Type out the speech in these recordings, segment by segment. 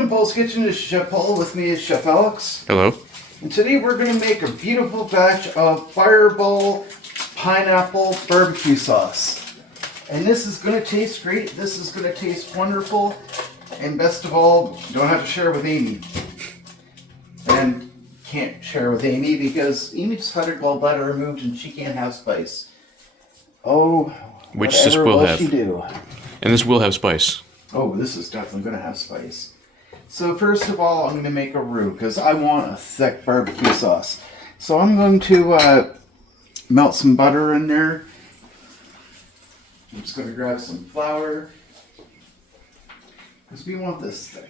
welcome to Poul's Kitchen. This is Chef Poul. With me is Chef Alex. Hello. And today we're going to make a beautiful batch of Fireball pineapple barbecue sauce. And this is going to taste great. This is going to taste wonderful. And best of all, you don't have to share with Amy. And can't share with Amy because Amy just had her gallbladder removed and she can't have spice. Oh, which this will have. She do? And this will have spice. Oh, this is definitely going to have spice. So first of all, I'm going to make a roux because I want a thick barbecue sauce. So I'm going to melt some butter in there. I'm just going to grab some flour because we want this thick.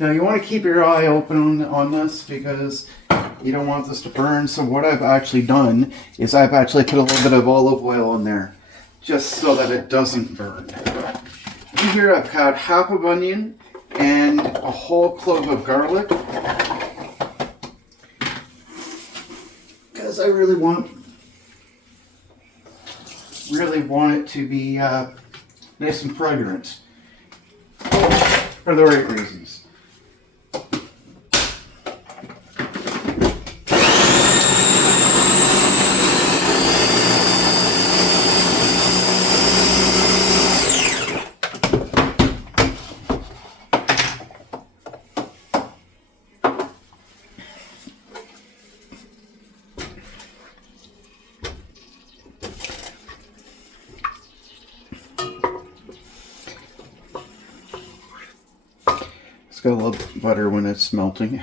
Now you want to keep your eye open on this because you don't want this to burn. So what I've actually done is I've actually put a little bit of olive oil in there just so that it doesn't burn. In here I've got half of onion and a whole clove of garlic because I really want it to be nice and fragrant for the right reasons. Gotta love butter when it's melting.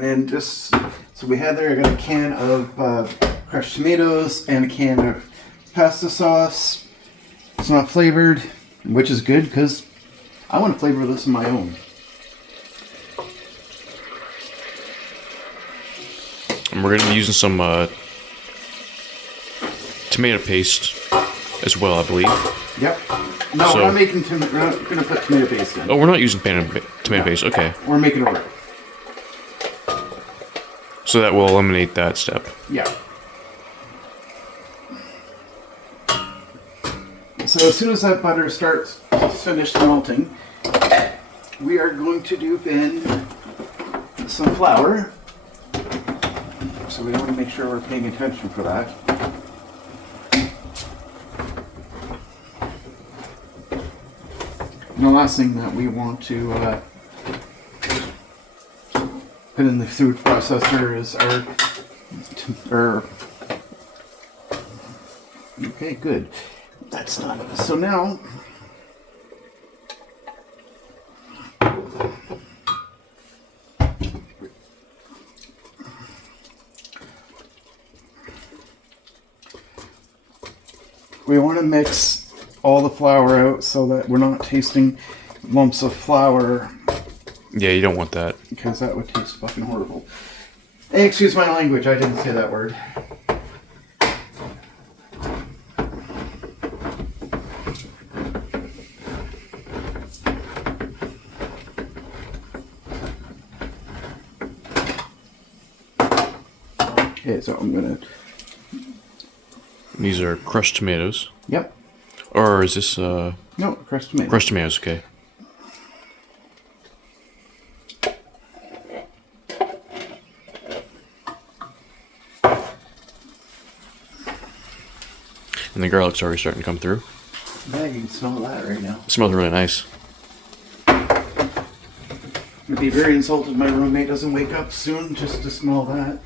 And just so we had there, I got a can of crushed tomatoes and a can of pasta sauce. It's not flavored, which is good because I want to flavor this on my own. And we're going to be using some tomato paste as well, I believe. Yep. No, we're not making we're not going to put tomato paste in. Oh, we're not using tomato paste. Okay. We're making it right. So that will eliminate that step. Yeah. So as soon as that butter starts finished melting, we are going to dip in some flour. So we want to make sure we're paying attention for that. And the last thing that we want to put in the food processor is our okay, good. That's done. So now we want to mix all the flour out so that we're not tasting lumps of flour. Yeah, you don't want that. Because that would taste fucking horrible. Hey, excuse my language, I didn't say that word. Okay, so I'm gonna... These are crushed tomatoes. Yep. Or is this, No, crushed tomatoes. Crushed tomatoes, okay. And the garlic's already starting to come through. Yeah, you can smell that right now. It smells really nice. I'd be very insulted if my roommate doesn't wake up soon just to smell that.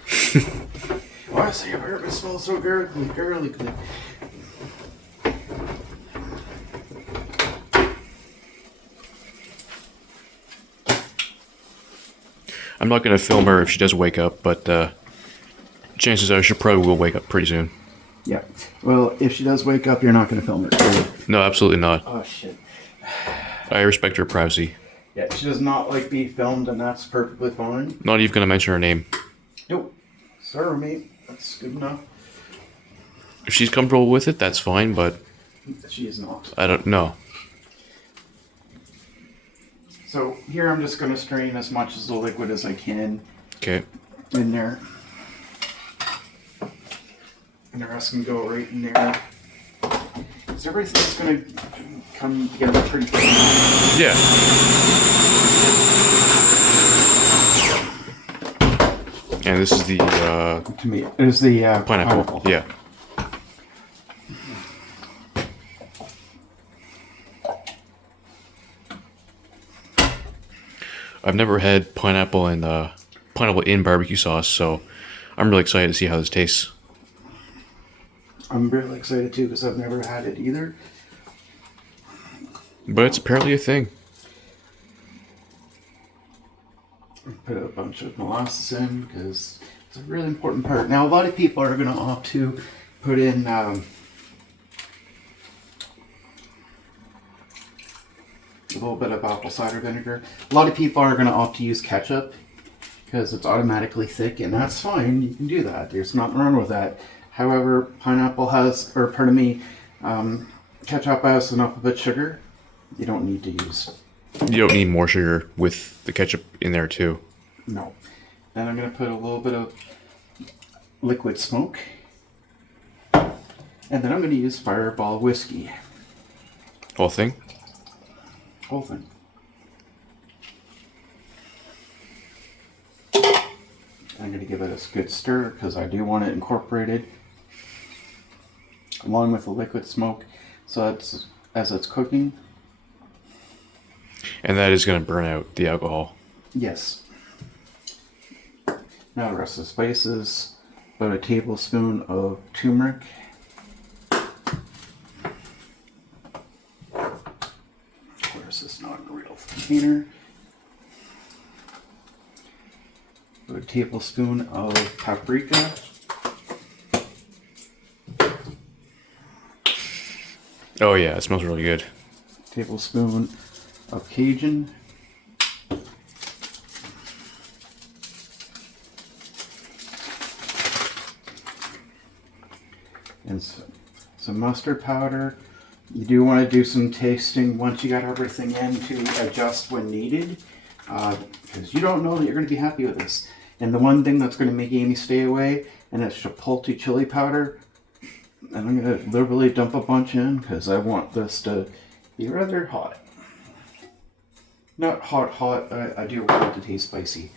Oh, I say, it smells so garlicky. I'm not going to film her if she does wake up, but chances are she probably will wake up pretty soon. Yeah. Well, if she does wake up, you're not going to film her. No, absolutely not. Oh, shit. I respect her privacy. Yeah, she does not like being filmed, and that's perfectly fine. Not even going to mention her name. Nope. Sorry, mate. That's good enough. If she's comfortable with it, that's fine, but She is not. I don't know. So here I'm just going to strain as much of the liquid as I can Okay. in there. And the rest can go right in there. Because everything's going to come together pretty quick. Yeah. And this is the To me, it is the pineapple. Yeah. I've never had pineapple in barbecue sauce, so I'm really excited to see how this tastes. I'm really excited too because I've never had it either. But it's apparently a thing. Put a bunch of molasses in because it's a really important part. Now, a lot of people are going to opt to put in a little bit of apple cider vinegar. A lot of people are going to opt to use ketchup because it's automatically thick, and that's fine. You can do that. There's nothing wrong with that. However, ketchup has enough of its sugar. You don't need to use. You don't need more sugar with the ketchup in there too. No. Then I'm going to put a little bit of liquid smoke. And then I'm going to use Fireball whiskey. Whole thing? Whole thing. I'm going to give it a good stir because I do want it incorporated along with the liquid smoke. So it's, as it's cooking. And that is going to burn out the alcohol. Yes. Now the rest of the spices. About a tablespoon of turmeric. Where's this not in a real container? About a tablespoon of paprika. Oh yeah, it smells really good. Tablespoon of Cajun. And some mustard powder. You do want to do some tasting once you got everything in to adjust when needed. Because you don't know that you're going to be happy with this. And the one thing that's going to make Amy stay away, and it's chipotle chili powder. And I'm going to literally dump a bunch in because I want this to be rather hot. Not hot, I do want it to taste spicy.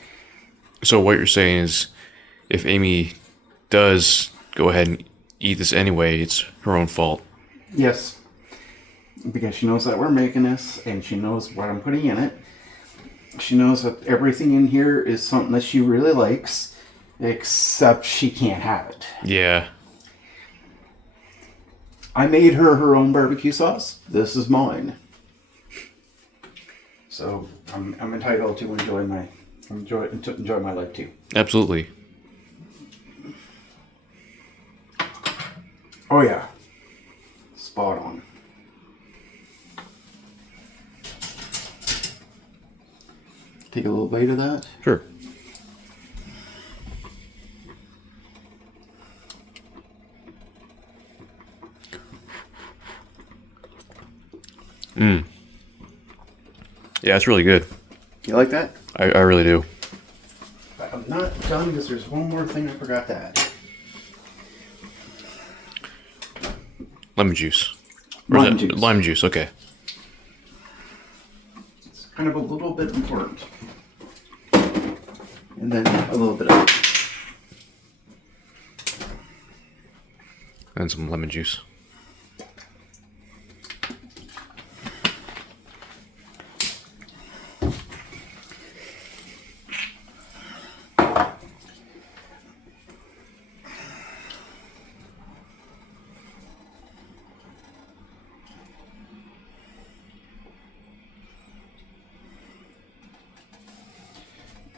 So what you're saying is, if Amy does go ahead and eat this anyway, it's her own fault. Yes. Because she knows that we're making this, and she knows what I'm putting in it. She knows that everything in here is something that she really likes, except she can't have it. Yeah. I made her own barbecue sauce. This is mine. So I'm entitled to enjoy my life too. Absolutely. Oh yeah. Spot on. Take a little bite of that. Sure. Mmm. Yeah, it's really good. You like that? I really do. But I'm not done because there's one more thing I forgot to add. Lemon juice. Or is Lime that- juice. Lime juice, okay. It's kind of a little bit important. And then a little bit of And some lemon juice.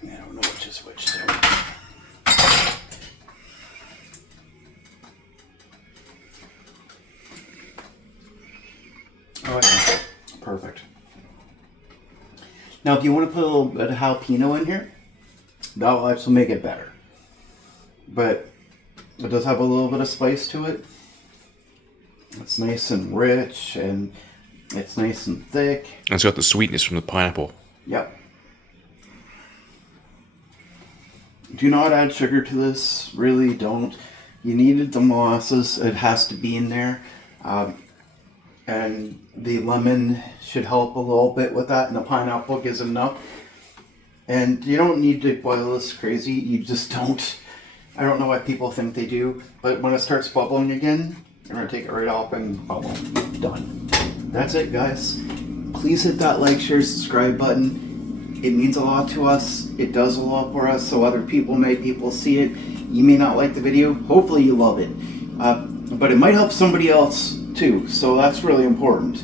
I don't know which is which there. Oh, yeah. Perfect. Now, if you want to put a little bit of jalapeno in here, that will actually make it better. But it does have a little bit of spice to it. It's nice and rich, and it's nice and thick. And it's got the sweetness from the pineapple. Yep. Do not add sugar to this. Really don't. You needed the molasses. It has to be in there. And the lemon should help a little bit with that, and the pineapple gives it enough. And you don't need to boil this crazy. You just don't. I don't know what people think they do, but when it starts bubbling again, you're going to take it right off and bubble. Done. That's it, guys. Please hit that like, share, subscribe button. It means a lot to us. It does a lot for us, so other people see it. You may not like the video. Hopefully you love it. But it might help somebody else too, so that's really important.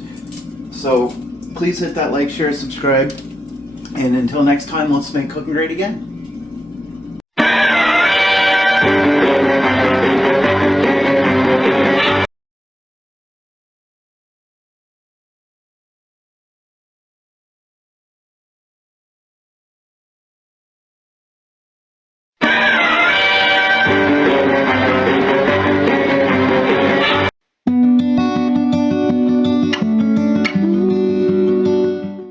So please hit that like, share, subscribe. And until next time, let's make cooking great again.